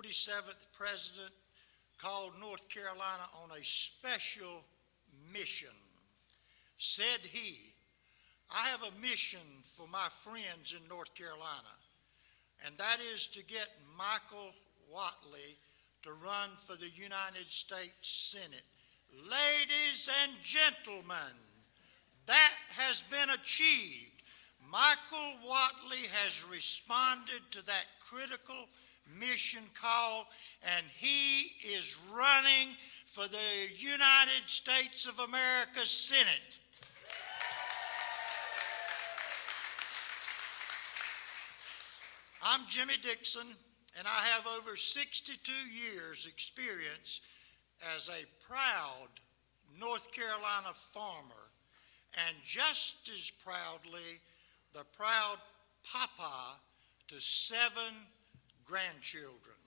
47th president called North Carolina on a special mission. Said he, "I have a mission for my friends in North Carolina, and that is to get Michael Whatley to run for the United States Senate." Ladies and gentlemen, that has been achieved. Michael Whatley has responded to that critical mission call, and he is running for the United States of America Senate. I'm Jimmy Dixon, and I have over 62 years experience as a proud North Carolina farmer, and just as proudly, the proud papa to 7 grandchildren.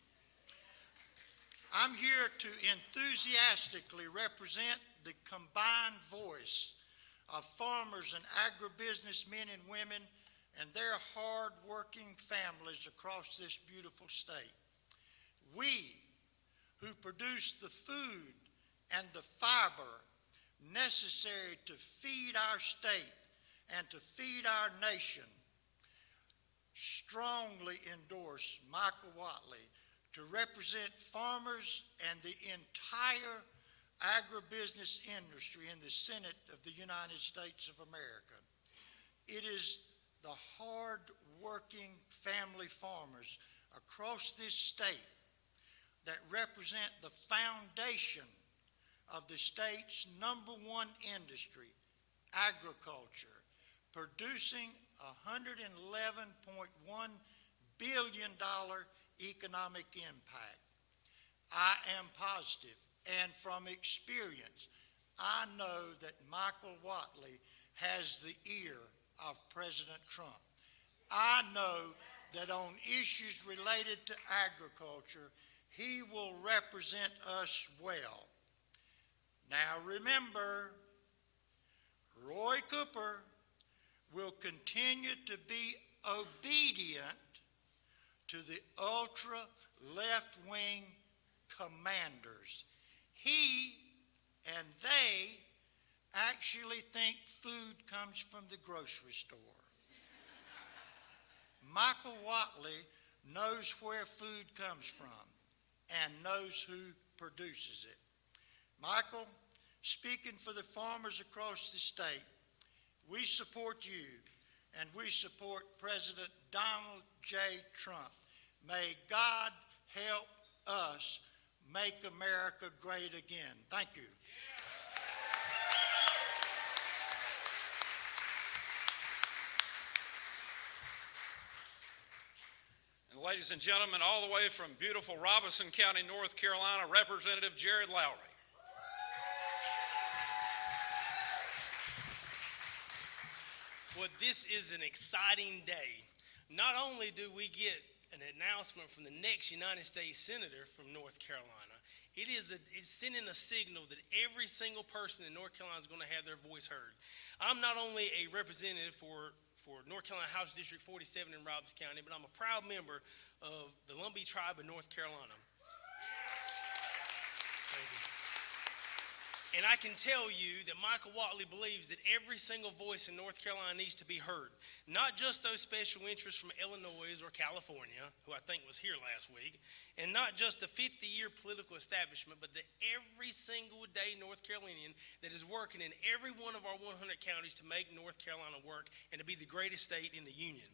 I'm here to enthusiastically represent the combined voice of farmers and agribusiness men and women and their hard-working families across this beautiful state. We, who produce the food and the fiber necessary to feed our state and to feed our nation, strongly endorse Michael Whatley to represent farmers and the entire agribusiness industry in the Senate of the United States of America. It is the hard-working family farmers across this state that represent the foundation of the state's #1 industry, agriculture, producing $111.1 billion economic impact. I am positive, and from experience, I know that Michael Whatley has the ear of President Trump. I know that on issues related to agriculture, he will represent us well. Now remember, Roy Cooper will continue to be obedient to the ultra left-wing commanders. He and they actually think food comes from the grocery store. Michael Whatley knows where food comes from and knows who produces it. Michael, speaking for the farmers across the state, we support you and we support President Donald J. Trump. May God help us make America great again. Thank you. Ladies and gentlemen, all the way from beautiful Robeson County, North Carolina, Representative Jared Lowry. Well, this is an exciting day. Not only do we get an announcement from the next United States Senator from North Carolina, it's sending a signal that every single person in North Carolina is going to have their voice heard. I'm not only a representative for North Carolina House District 47 in Robeson County, but I'm a proud member of the Lumbee Tribe of North Carolina. Thank you. And I can tell you that Michael Whatley believes that every single voice in North Carolina needs to be heard. Not just those special interests from Illinois or California, who I think was here last week, and not just the 50-year political establishment, but the every single day North Carolinian that is working in every one of our 100 counties to make North Carolina work and to be the greatest state in the Union.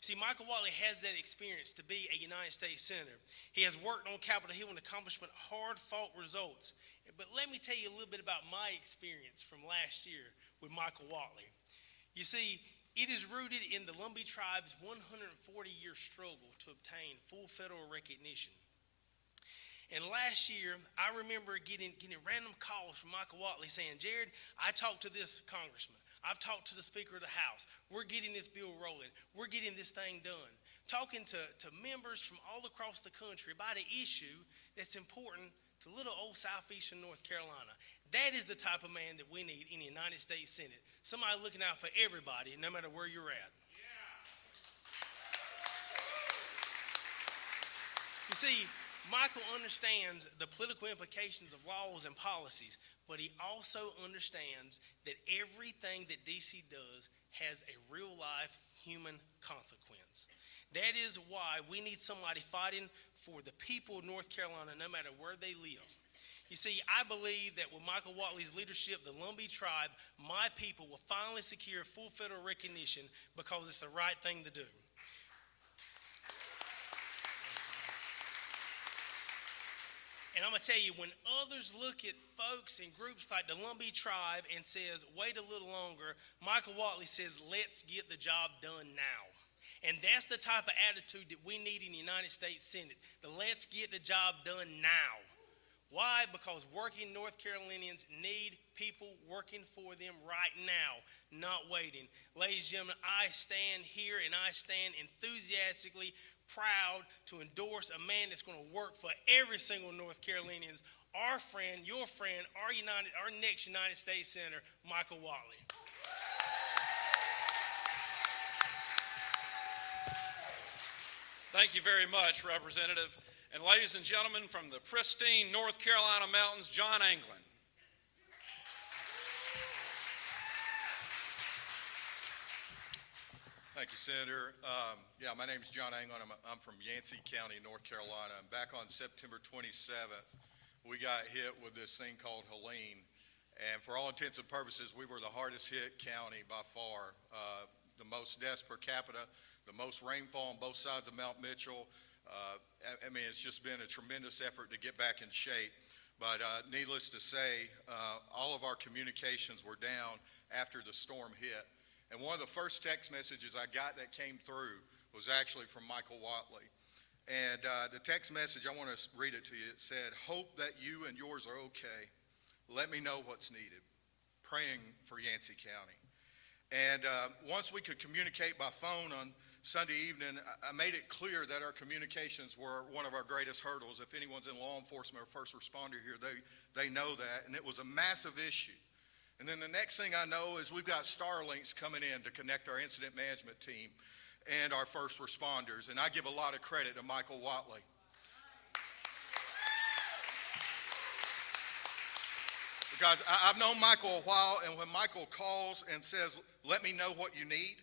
See, Michael Whatley has that experience to be a United States Senator. He has worked on Capitol Hill and accomplishment hard-fought results. But let me tell you a little bit about my experience from last year with Michael Whatley. You see, it is rooted in the Lumbee Tribe's 140-year struggle to obtain full federal recognition. And last year, I remember getting random calls from Michael Whatley saying, "Jared, I talked to this congressman. I've talked to the Speaker of the House. We're getting this bill rolling. We're getting this thing done." Talking to members from all across the country about an issue that's important to little old southeastern North Carolina. That is the type of man that we need in the United States Senate. Somebody looking out for everybody, no matter where you're at. You see, Michael understands the political implications of laws and policies, but he also understands that everything that DC does has a real-life human consequence. That is why we need somebody fighting for the people of North Carolina, no matter where they live. You see, I believe that with Michael Whatley's leadership, the Lumbee tribe, my people, will finally secure full federal recognition because it's the right thing to do. And I'm going to tell you, when others look at folks and groups like the Lumbee tribe and says, wait a little longer, Michael Whatley says, let's get the job done now. And that's the type of attitude that we need in the United States Senate, the let's get the job done now. Why? Because working North Carolinians need people working for them right now, not waiting. Ladies and gentlemen, I stand here and I stand enthusiastically proud to endorse a man that's going to work for every single North Carolinians, our friend, your friend, our next United States Senator, Michael Whatley. Thank you very much, Representative. And ladies and gentlemen, from the pristine North Carolina mountains, John Anglin. Thank you, Senator. My name is John Anglin. I'm from Yancey County, North Carolina. And back on September 27th, we got hit with this thing called Helene. And for all intents and purposes, we were the hardest hit county by far. The most deaths per capita, the most rainfall on both sides of Mount Mitchell. It's just been a tremendous effort to get back in shape. But needless to say, all of our communications were down after the storm hit. And one of the first text messages I got that came through was actually from Michael Whatley. And the text message, I want to read it to you. It said, "Hope that you and yours are okay. Let me know what's needed. Praying for Yancey County." And once we could communicate by phone on Sunday evening, I made it clear that our communications were one of our greatest hurdles. If anyone's in law enforcement or first responder here, they know that. And it was a massive issue. And then the next thing I know is we've got Starlinks coming in to connect our incident management team and our first responders. And I give a lot of credit to Michael Whatley. Because I've known Michael a while, and when Michael calls and says, "Let me know what you need,"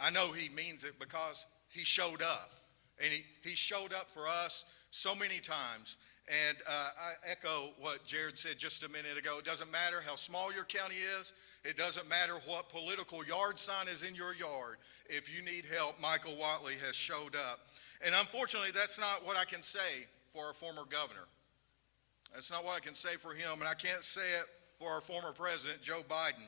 I know he means it because he showed up. And he showed up for us so many times. And I echo what Jared said just a minute ago. It doesn't matter how small your county is. It doesn't matter what political yard sign is in your yard. If you need help, Michael Whatley has showed up. And unfortunately, that's not what I can say for our former governor. That's not what I can say for him, and I can't say it for our former president, Joe Biden.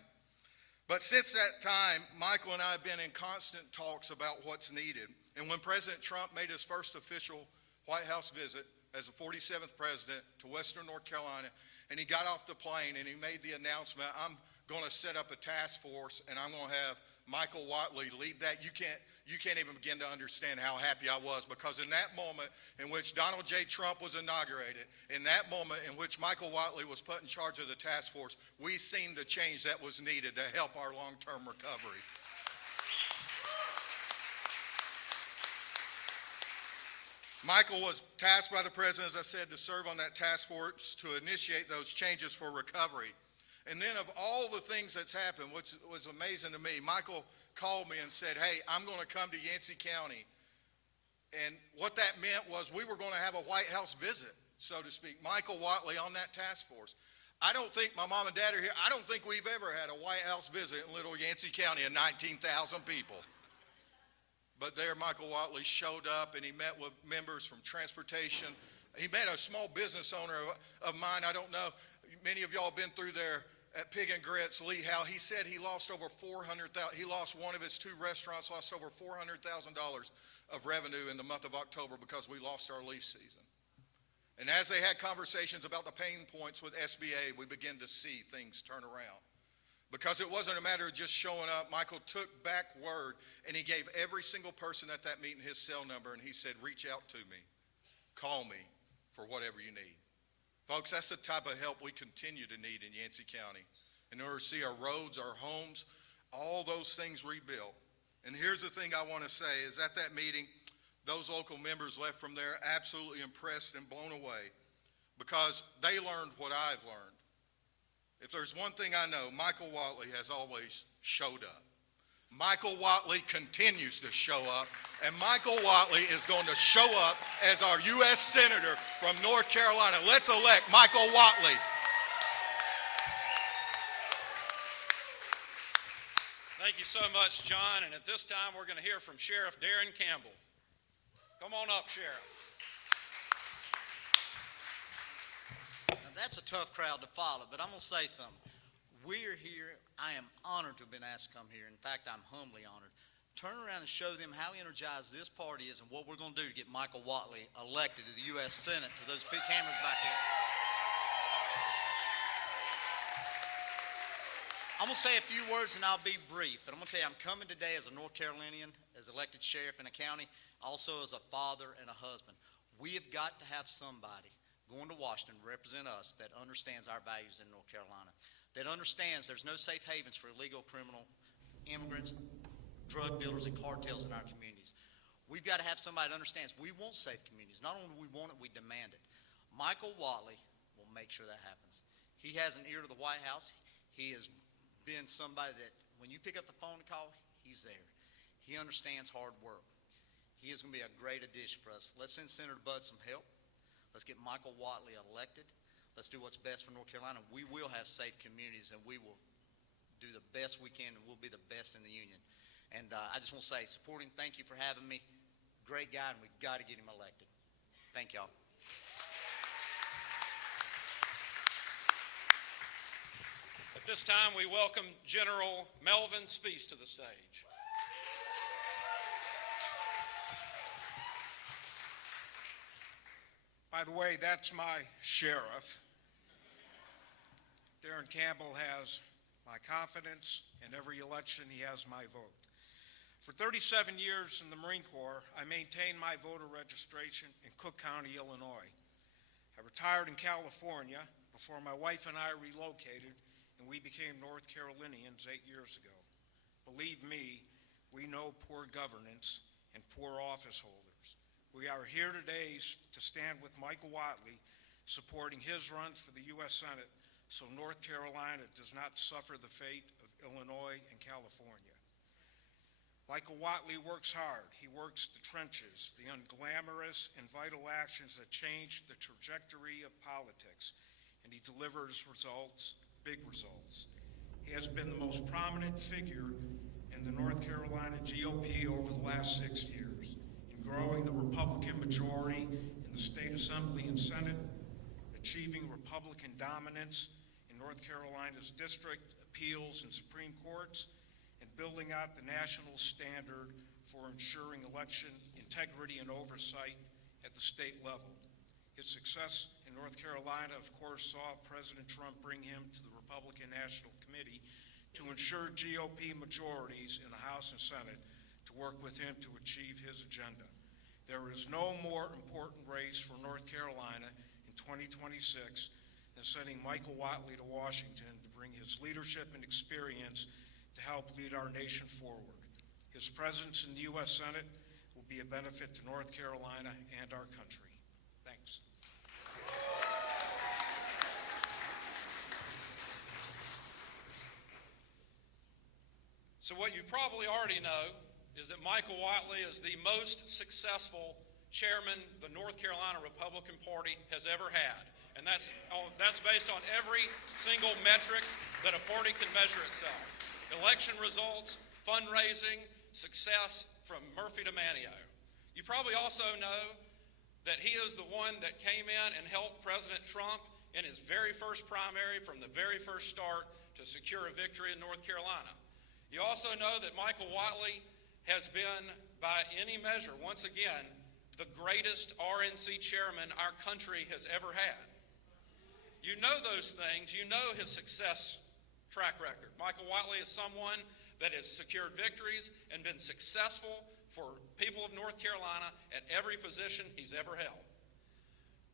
But since that time, Michael and I have been in constant talks about what's needed. And when President Trump made his first official White House visit as the 47th president to Western North Carolina, and he got off the plane and he made the announcement, "I'm going to set up a task force and I'm going to have Michael Whatley lead that." You can't even begin to understand how happy I was, because in that moment in which Donald J. Trump was inaugurated, in that moment in which Michael Whatley was put in charge of the task force, we seen the change that was needed to help our long-term recovery. Michael was tasked by the president, as I said, to serve on that task force to initiate those changes for recovery. And then of all the things that's happened, which was amazing to me, Michael called me and said, "Hey, I'm going to come to Yancey County." And what that meant was we were going to have a White House visit, so to speak. Michael Whatley on that task force. I don't think my mom and dad are here. I don't think we've ever had a White House visit in little Yancey County of 19,000 people. But there Michael Whatley showed up, and he met with members from transportation. He met a small business owner of mine. I don't know, many of y'all have been through there at Pig and Grits, Lee Howe. He said he lost over $400,000. He lost one of his two restaurants, lost over $400,000 of revenue in the month of October because we lost our leaf season. And as they had conversations about the pain points with SBA, we began to see things turn around. Because it wasn't a matter of just showing up. Michael took back word, and he gave every single person at that meeting his cell number, and he said, "Reach out to me. Call me for whatever you need." Folks, that's the type of help we continue to need in Yancey County in order to see our roads, our homes, all those things rebuilt. And here's the thing I want to say is at that meeting, those local members left from there absolutely impressed and blown away because they learned what I've learned. If there's one thing I know, Michael Whatley has always showed up. Michael Whatley continues to show up, and Michael Whatley is going to show up as our U.S. Senator from North Carolina. Let's elect Michael Whatley. Thank you so much, John. And at this time, we're going to hear from Sheriff Darren Campbell. Come on up, Sheriff. Now, that's a tough crowd to follow, but I'm going to say something. We're here. I am honored to have been asked to come here. In fact, I'm humbly honored. Turn around and show them how energized this party is and what we're going to do to get Michael Whatley elected to the U.S. Senate, to those big cameras back there. I'm going to say a few words and I'll be brief, but I'm going to tell you, I'm coming today as a North Carolinian, as elected sheriff in a county, also as a father and a husband. We have got to have somebody going to Washington to represent us that understands our values in North Carolina, that understands there's no safe havens for illegal criminal immigrants, drug dealers, and cartels in our communities. We've got to have somebody that understands we want safe communities. Not only do we want it, we demand it. Michael Whatley will make sure that happens. He has an ear to the White House. He has been somebody that when you pick up the phone to call, he's there. He understands hard work. He is going to be a great addition for us. Let's send Senator Budd some help. Let's get Michael Whatley elected. Let's do what's best for North Carolina. We will have safe communities, and we will do the best we can, and we'll be the best in the union. And I just want to say, support him. Thank you for having me. Great guy, and we've got to get him elected. Thank y'all. At this time, we welcome General Melvin Speece to the stage. By the way, that's my sheriff. Darren Campbell has my confidence. In every election, he has my vote. For 37 years in the Marine Corps, I maintained my voter registration in Cook County, Illinois. I retired in California before my wife and I relocated, and we became North Carolinians 8 years ago. Believe me, we know poor governance and poor office holders. We are here today to stand with Michael Whatley, supporting his run for the U.S. Senate so North Carolina does not suffer the fate of Illinois and California. Michael Whatley works hard. He works the trenches, the unglamorous and vital actions that change the trajectory of politics, and he delivers results, big results. He has been the most prominent figure in the North Carolina GOP over the last 6 years, in growing the Republican majority in the state assembly and Senate, achieving Republican dominance in North Carolina's district, appeals, and Supreme Courts, and building out the national standard for ensuring election integrity and oversight at the state level. His success in North Carolina, of course, saw President Trump bring him to the Republican National Committee to ensure GOP majorities in the House and Senate to work with him to achieve his agenda. There is no more important race for North Carolina in 2026 than sending Michael Whatley to Washington to bring his leadership and experience to help lead our nation forward. His presence in the U.S. Senate will be a benefit to North Carolina and our country. Thanks. So what you probably already know is that Michael Whatley is the most successful chairman the North Carolina Republican Party has ever had. And that's based on every single metric that a party can measure itself. Election results, fundraising, success from Murphy to Manteo. You probably also know that he is the one that came in and helped President Trump in his very first primary from the very first start to secure a victory in North Carolina. You also know that Michael Whatley has been, by any measure, once again, the greatest RNC chairman our country has ever had. You know those things. You know his success track record. Michael Whatley is someone that has secured victories and been successful for people of North Carolina at every position he's ever held.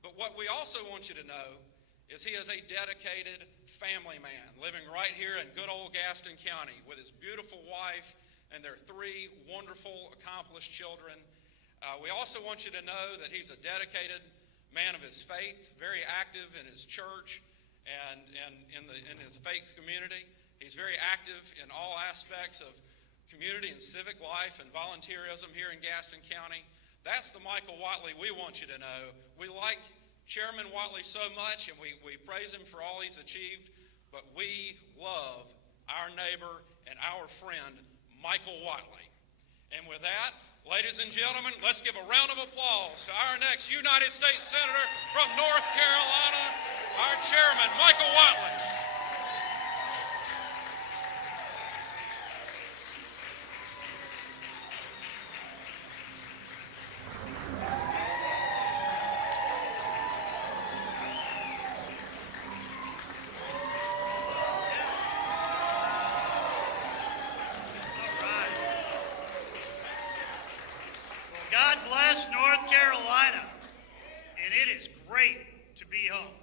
But what we also want you to know is he is a dedicated family man living right here in good old Gaston County with his beautiful wife and their 3 wonderful, accomplished children. We also want you to know that he's a dedicated man of his faith, very active in his church and in his faith community. He's very active in all aspects of community and civic life and volunteerism here in Gaston County. That's the Michael Whatley we want you to know. We like Chairman Whatley so much, and we praise him for all he's achieved, but we love our neighbor and our friend, Michael Whatley. And with that, ladies and gentlemen, let's give a round of applause to our next United States Senator from North Carolina, our chairman, Michael Whatley. God bless North Carolina, and it is great to be home.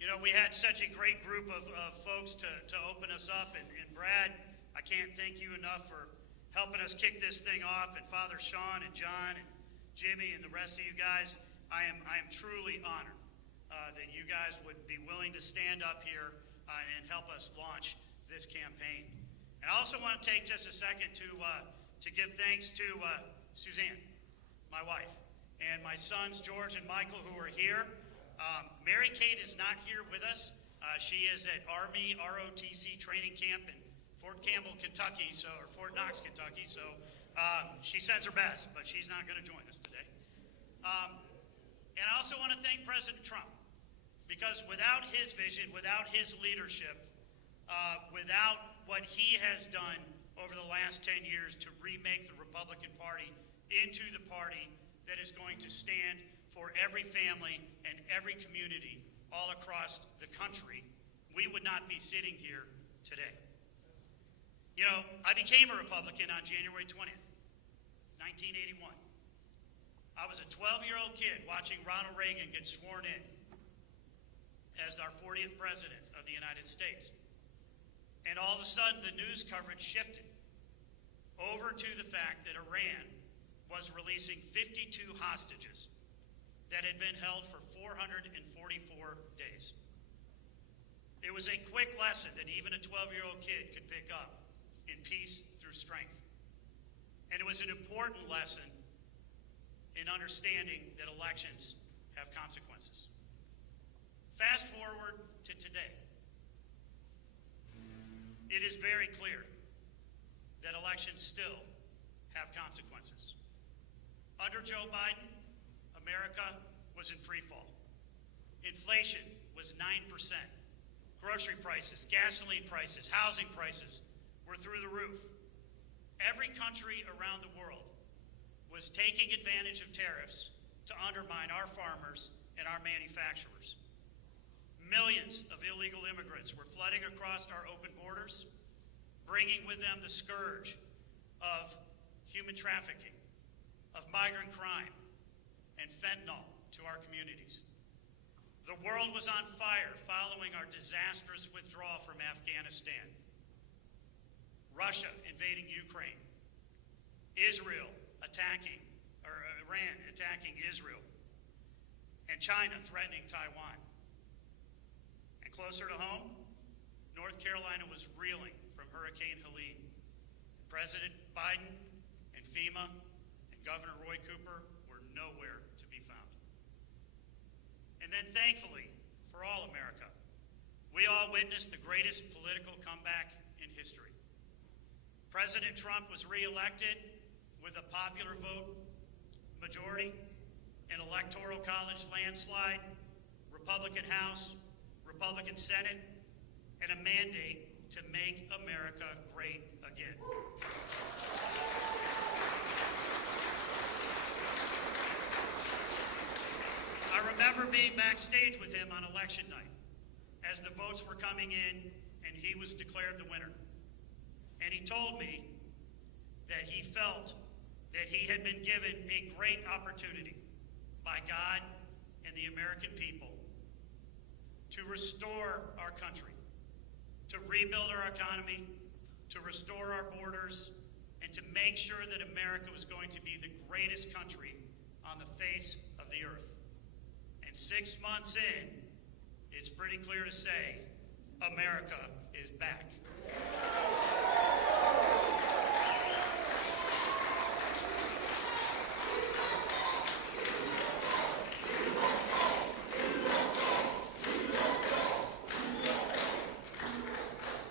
You know, we had such a great group of folks to open us up, and Brad, I can't thank you enough for helping us kick this thing off, and Father Sean and John and Jimmy and the rest of you guys. I am truly honored that you guys would be willing to stand up here and help us launch this campaign. And I also want to take just a second to give thanks to Suzanne, my wife, and my sons, George and Michael, who are here. Mary Kate is not here with us. She is at Army ROTC training camp in Fort Campbell, Kentucky, or Fort Knox, Kentucky, so she sends her best, but she's not going to join us today. And I also want to thank President Trump, because without his vision, without his leadership, without what he has done over the last 10 years to remake the Republican Party into the party that is going to stand for every family and every community all across the country, we would not be sitting here today. You know, I became a Republican on January 20th, 1981. I was a 12-year-old kid watching Ronald Reagan get sworn in as our 40th president of the United States. And all of a sudden, the news coverage shifted over to the fact that Iran was releasing 52 hostages that had been held for 444 days. It was a quick lesson that even a 12-year-old kid could pick up in peace through strength. And it was an important lesson in understanding that elections have consequences. Fast forward to today. It is very clear that elections still have consequences. Under Joe Biden, America was in free fall. Inflation was 9%. Grocery prices, gasoline prices, housing prices were through the roof. Every country around the world was taking advantage of tariffs to undermine our farmers and our manufacturers. Millions of illegal immigrants were flooding across our open borders, bringing with them the scourge of human trafficking, of migrant crime, and fentanyl to our communities. The world was on fire following our disastrous withdrawal from Afghanistan. Russia invading Ukraine. Iran attacking Israel. And China threatening Taiwan. And closer to home, North Carolina was reeling from Hurricane Helene. President Biden and FEMA and Governor Roy Cooper were nowhere to be found. And then thankfully, for all America, we all witnessed the greatest political comeback in history. President Trump was reelected with a popular vote majority, an electoral college landslide, Republican House, Republican Senate, and a mandate to make America great again. I remember being backstage with him on election night as the votes were coming in and he was declared the winner. And he told me that he felt that he had been given a great opportunity by God and the American people to restore our country, to rebuild our economy, to restore our borders, and and to make sure that America was going to be the greatest country on the face of the earth. And 6 months in, it's pretty clear to say, America is back.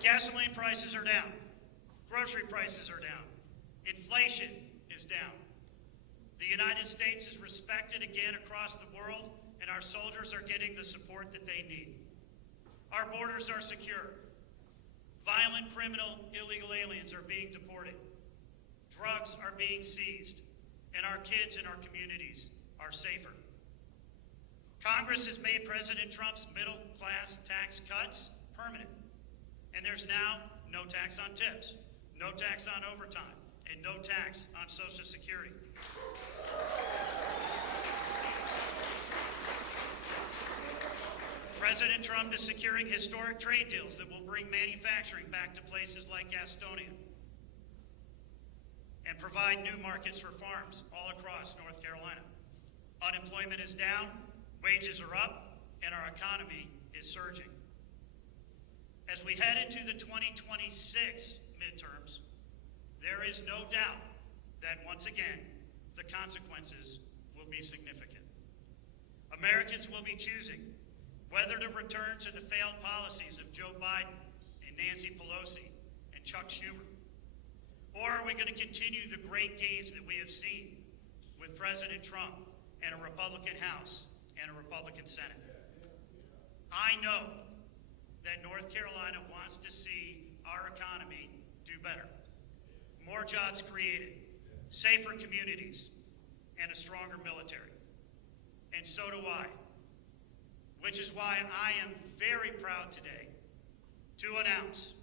Gasoline prices are down. Grocery prices are down. Inflation is down. The United States is respected again across the world, and our soldiers are getting the support that they need. Our borders are secure. Violent, criminal, illegal aliens are being deported. Drugs are being seized, and our kids in our communities are safer. Congress has made President Trump's middle-class tax cuts permanent, and there's now no tax on tips, no tax on overtime, and no tax on Social Security. President Trump is securing historic trade deals that will bring manufacturing back to places like Gastonia and provide new markets for farms all across North Carolina. Unemployment is down, wages are up, and our economy is surging. As we head into the 2026 midterms, there is no doubt that once again, the consequences will be significant. Americans will be choosing whether to return to the failed policies of Joe Biden and Nancy Pelosi and Chuck Schumer, or are we going to continue the great gains that we have seen with President Trump and a Republican House and a Republican Senate? I know that North Carolina wants to see our economy do better. More jobs created, safer communities, and a stronger military. And so do I. Which is why I am very proud today to announce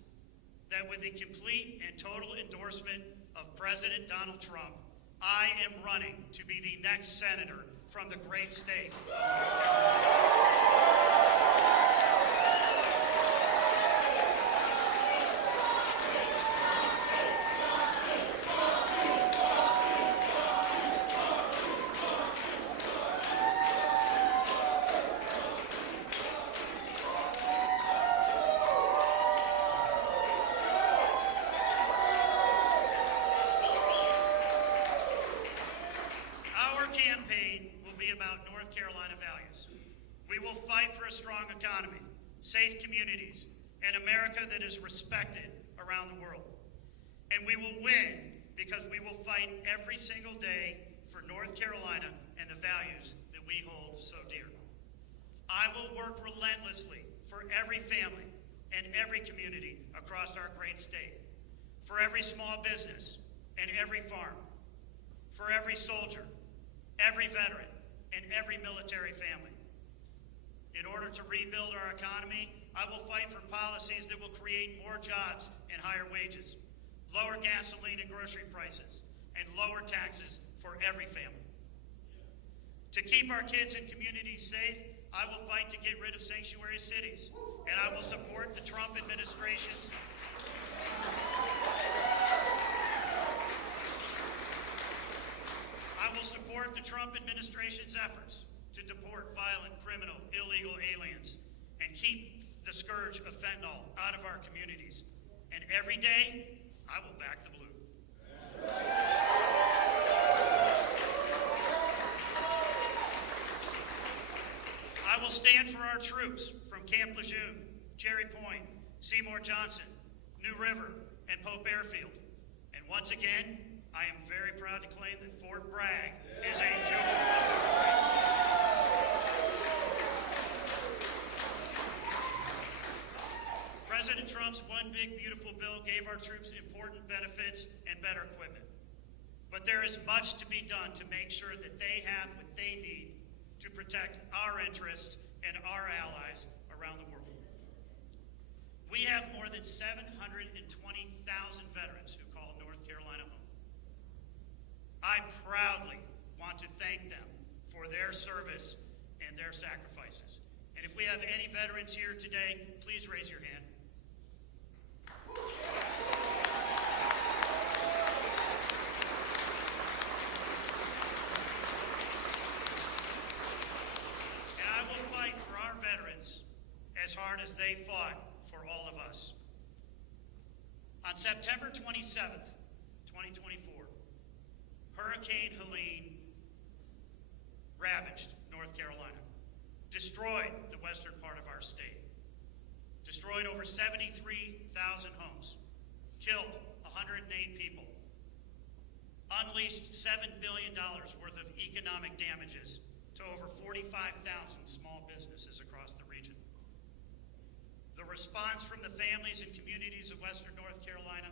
that with the complete and total endorsement of President Donald Trump, I am running to be the next senator from the great state. Safe communities, and America that is respected around the world. And we will win because we will fight every single day for North Carolina and the values that we hold so dear. I will work relentlessly for every family and every community across our great state, for every small business and every farm, for every soldier, every veteran, and every military family. In order to rebuild our economy, I will fight for policies that will create more jobs and higher wages, lower gasoline and grocery prices, and lower taxes for every family. To keep our kids and communities safe, I will fight to get rid of sanctuary cities, and I will support the Trump administration's efforts to deport violent, criminal, illegal aliens and keep the scourge of fentanyl out of our communities. And every day, I will back the blue. I will stand for our troops from Camp Lejeune, Cherry Point, Seymour Johnson, New River, and Pope Airfield. And once again, I am very proud to claim that Fort Bragg is a jewel of our great state. President Trump's One Big Beautiful Bill gave our troops important benefits and better equipment. But there is much to be done to make sure that they have what they need to protect our interests and our allies around the world. We have more than 720,000 veterans who call North Carolina home. I proudly want to thank them for their service and their sacrifices. And if we have any veterans here today, please raise your hand. fight for our veterans as hard as they fought for all of us. On September 27th, 2024, Hurricane Helene ravaged North Carolina, destroyed the western part of our state, destroyed over 73,000 homes, killed 108 people, unleashed $7 billion worth of economic damages to over 45,000 small businesses across the region. The response from the families and communities of Western North Carolina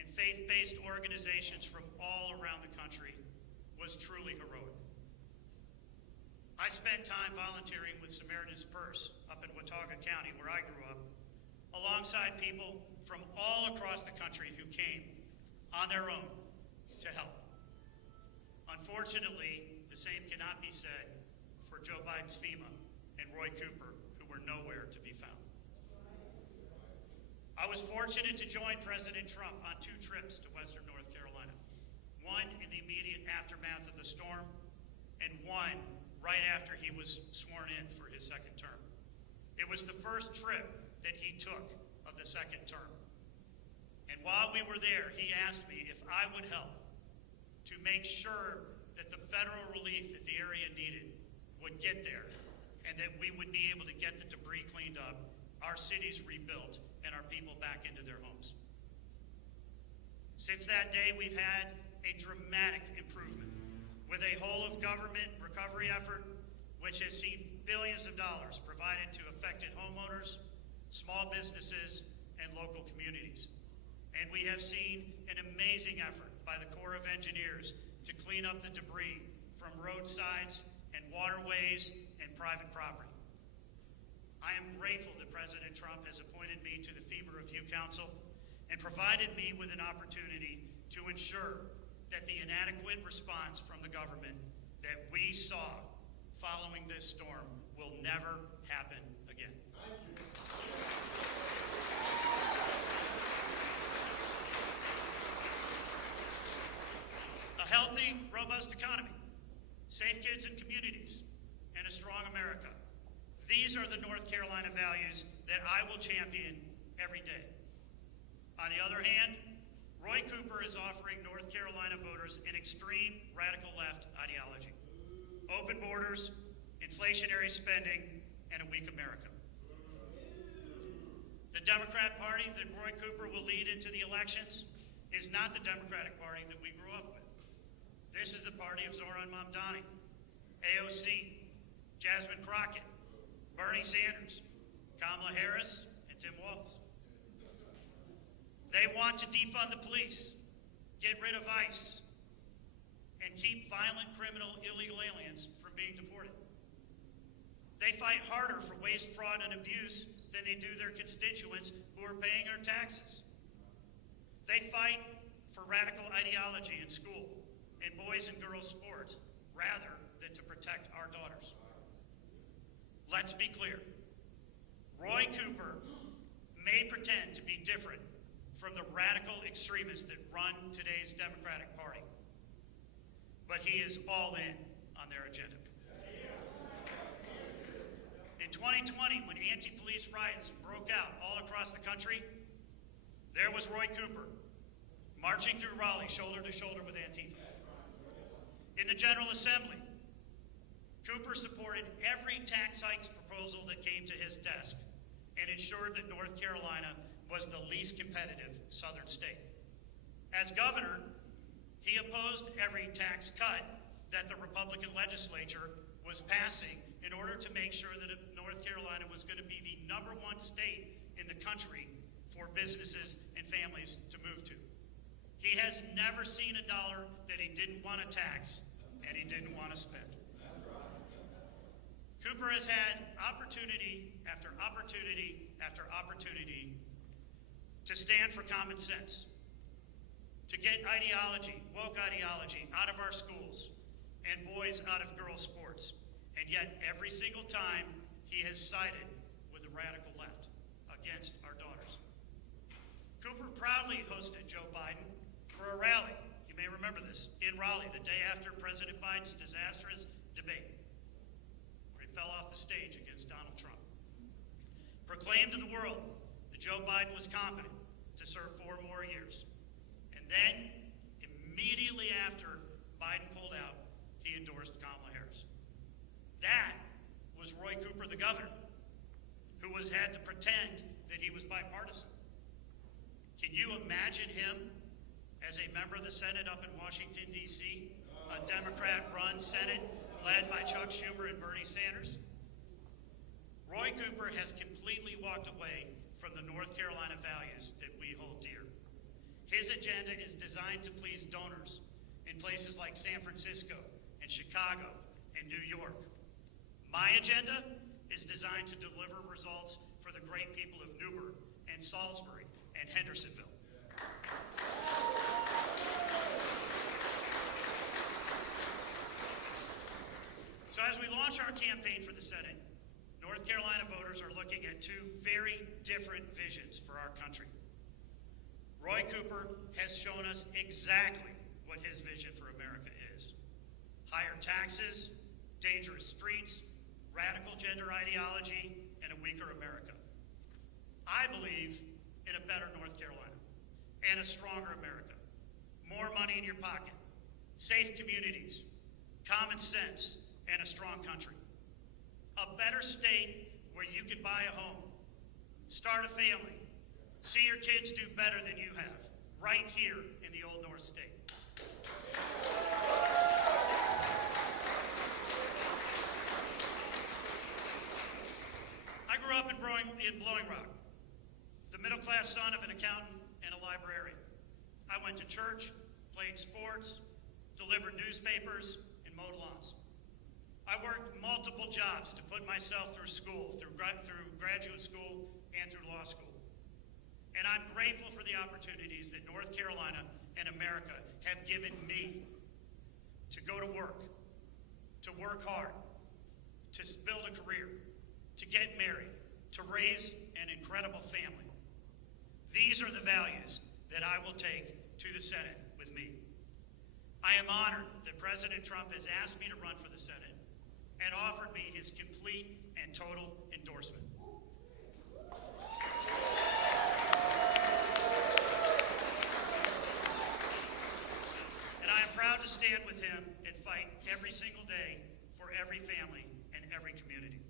and faith-based organizations from all around the country was truly heroic. I spent time volunteering with Samaritan's Purse up in Watauga County, where I grew up, alongside people from all across the country who came on their own to help. Unfortunately, the same cannot be said for Joe Biden's FEMA and Roy Cooper, who were nowhere to be found. I was fortunate to join President Trump on 2 trips to Western North Carolina, one in the immediate aftermath of the storm, and one right after he was sworn in for his second term. It was the first trip that he took of the second term. And while we were there, he asked me if I would help to make sure that the federal relief that the area needed would get there, and that we would be able to get the debris cleaned up, our cities rebuilt, and our people back into their homes. Since that day, we've had a dramatic improvement with a whole-of-government recovery effort, which has seen billions of dollars provided to affected homeowners, small businesses, and local communities. And we have seen an amazing effort by the Corps of Engineers to clean up the debris from roadsides and waterways and private property. I am grateful that President Trump has appointed me to the FEMA Review Council and provided me with an opportunity to ensure that the inadequate response from the government that we saw following this storm will never happen again. A healthy, robust economy, safe kids and communities, and a strong America. These are the North Carolina values that I will champion every day. On the other hand, Roy Cooper is offering North Carolina voters an extreme radical left ideology. Open borders, inflationary spending, and a weak America. The Democrat Party that Roy Cooper will lead into the elections is not the Democratic Party that we grew up with. This is the party of Zoran Mamdani, AOC, Jasmine Crockett, Bernie Sanders, Kamala Harris, and Tim Walz. They want to defund the police, get rid of ICE, and keep violent, criminal, illegal aliens from being deported. They fight harder for waste, fraud, and abuse than they do their constituents who are paying our taxes. They fight for radical ideology in school and boys and girls sports rather than to protect our daughters. Let's be clear. Roy Cooper may pretend to be different from the radical extremists that run today's Democratic Party, but he is all in on their agenda. In 2020, when anti-police riots broke out all across the country, there was Roy Cooper marching through Raleigh shoulder to shoulder with Antifa. In the General Assembly, Cooper supported every tax hike proposal that came to his desk and ensured that North Carolina was the least competitive southern state. As governor, he opposed every tax cut that the Republican legislature was passing in order to make sure that North Carolina was going to be the #1 state in the country for businesses and families to move to. He has never seen a dollar that he didn't want to tax and he didn't want to spend. Cooper has had opportunity after opportunity after opportunity to stand for common sense, to get ideology, woke ideology, out of our schools and boys out of girls' sports. And yet, every single time, he has sided with the radical left against our daughters. Cooper proudly hosted Joe Biden for a rally, you may remember this, in Raleigh the day after President Biden's disastrous debate, where he fell off the stage against proclaimed to the world that Joe Biden was competent to serve 4 more years. And then, immediately after Biden pulled out, he endorsed Kamala Harris. That was Roy Cooper, the governor, who had to pretend that he was bipartisan. Can you imagine him as a member of the Senate up in Washington, D.C., a Democrat-run Senate led by Chuck Schumer and Bernie Sanders? Roy Cooper has completely walked away from the North Carolina values that we hold dear. His agenda is designed to please donors in places like San Francisco and Chicago and New York. My agenda is designed to deliver results for the great people of Newburgh and Salisbury and Hendersonville. So as we launch our campaign for the Senate, North Carolina voters are looking at 2 very different visions for our country. Roy Cooper has shown us exactly what his vision for America is. Higher taxes, dangerous streets, radical gender ideology, and a weaker America. I believe in a better North Carolina and a stronger America. More money in your pocket, safe communities, common sense, and a strong country. A better state where you can buy a home, start a family, see your kids do better than you have, right here in the Old North State. I grew up in Blowing Rock, the middle-class son of an accountant and a librarian. I went to church, played sports, delivered newspapers, and mowed lawns. I worked multiple jobs to put myself through school, through graduate school and through law school. And I'm grateful for the opportunities that North Carolina and America have given me to go to work hard, to build a career, to get married, to raise an incredible family. These are the values that I will take to the Senate with me. I am honored that President Trump has asked me to run for the Senate and offered me his complete and total endorsement. And I am proud to stand with him and fight every single day for every family and every community.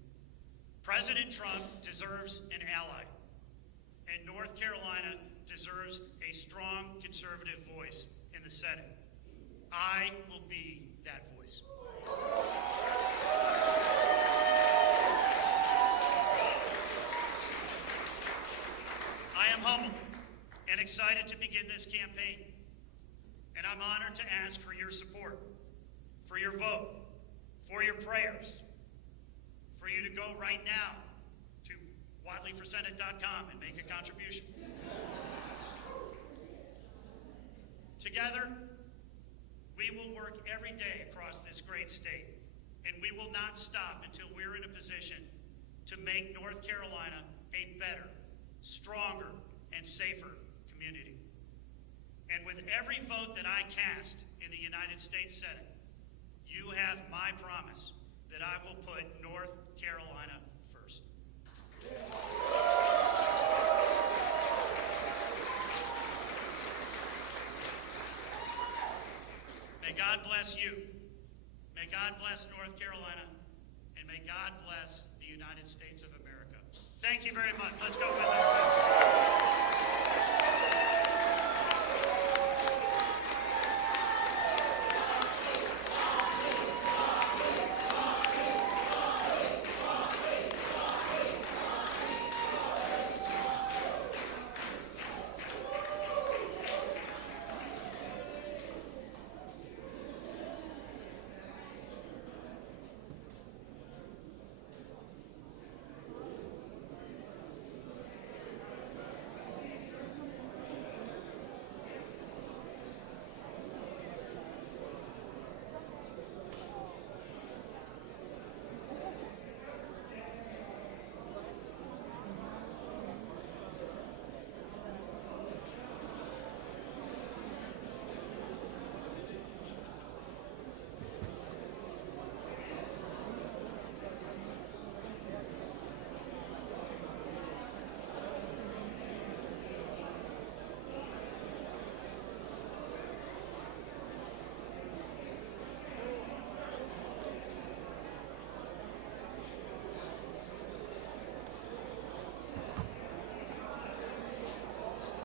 President Trump deserves an ally, and North Carolina deserves a strong conservative voice in the Senate. I will be that voice. I am humbled and excited to begin this campaign, and I'm honored to ask for your support, for your vote, for your prayers, for you to go right now to WhatleyForSenate.com and make a contribution. Together, we will work every day across this great state, and we will not stop until we're in a position to make North Carolina a better, stronger, and safer community. And with every vote that I cast in the United States Senate, you have my promise that I will put North Carolina first. May God bless you. May God bless North Carolina. And may God bless the United States of America. Thank you very much. Let's go win this thing.